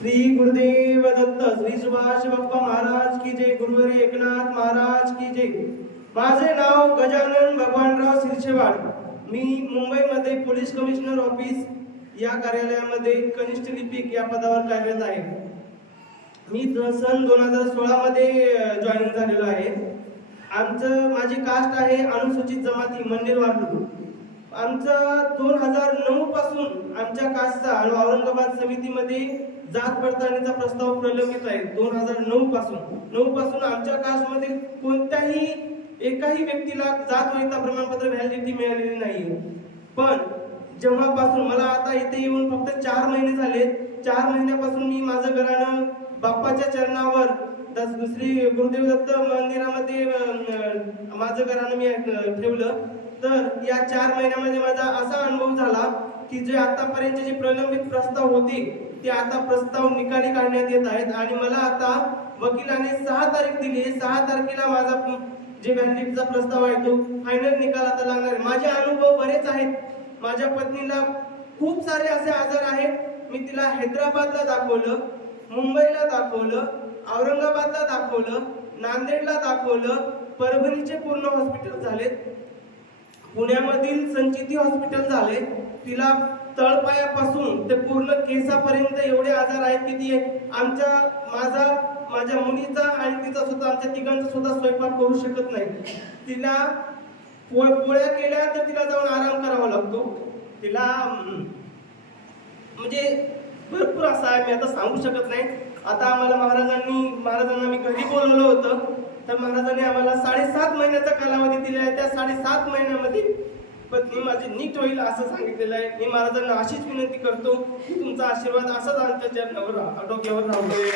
श्री गुरुदेव दत्त, श्री सुभाष बाप्पा महाराज की जय, गुरुहरी एकनाथ महाराज की जय। माझे नाव गजानन भगवानराव सिरछेवाड। मी मुंबईमध्ये पोलीस कमिशनर ऑफिस या कार्यालयामध्ये कनिष्ठ लिपिक या पदावर कार्यरत आहे। मी सन 2016 मध्ये जॉईनिंग झालेलो आहे। माझी कास्ट आहे अनुसूचित जमाती मन्नेर वारलू। आमचा 2009 पासून आमच्या कास्टचा आणि औरंगाबाद समितीमध्ये जात पडताळणीचा प्रस्ताव प्रलंबित आहे। 2009 पासून आमच्या कास्टमध्ये कोणत्याही एकाही व्यक्तीला जात वैधता प्रमाणपत्र व्हॅलिडिटी मिळालेली नाही। पण जेव्हापासून मला आता इथे येऊन फक्त 4 महिने झाले, 4 महिन्यापासून मी माझं घराणं बाप्पाच्या चरणावर श्री गुरुदेव दत्त मंदिरामध्ये माझं घराणं मी ठेवलं। तर या 4 महिन्यामध्ये माझा असा अनुभव झाला की जे आतापर्यंत जे प्रलंबित प्रस्ताव होते ते आता प्रस्ताव निकाली काढण्यात येत आहेत आणि मला आता वकिलाने 6 तारीख दिली। 6 तारखेला माझा जे व्हॅलिडिटीचा प्रस्ताव आहे तो फायनल निकाल आता लागणार आहे। माझे अनुभव बरेच आहेत। माझ्या पत्नीला खूप सारे असे आजार आहेत। मी तिला हैदराबादला दाखवलं, मुंबईला दाखवलं, औरंगाबादला दाखवलं, नांदेडला दाखवलं, परभणीचे पूर्ण हॉस्पिटल झालेत, पुण्यामधील संचिती हॉस्पिटल झाले। तिला तळपायापासून ते पूर्ण केसापर्यंत एवढे आजार आहेत की ती माझ्या मुलीचा आणि तिचा सुद्धा आमच्या तिघांचा सुद्धा स्वयंपाक करू शकत नाही। तिला पोळ्या केल्या तर तिला जाऊन आराम करावा लागतो। तिला म्हणजे भरपूर असं आहे, मी आता सांगू शकत नाही। आता आम्हाला महाराजांना मी घरी बोलवलं होतं, तर महाराजांनी आम्हाला 7.5 महिन्याचा कालावधी दिला आहे। त्या 7.5 महिन्यामध्ये पत्नी माझी नीट होईल असं सांगितलेलं आहे। मी महाराजांना अशीच विनंती करतो की तुमचा आशीर्वाद असाच आमच्या चरणावर डोक्यावर राहू दे।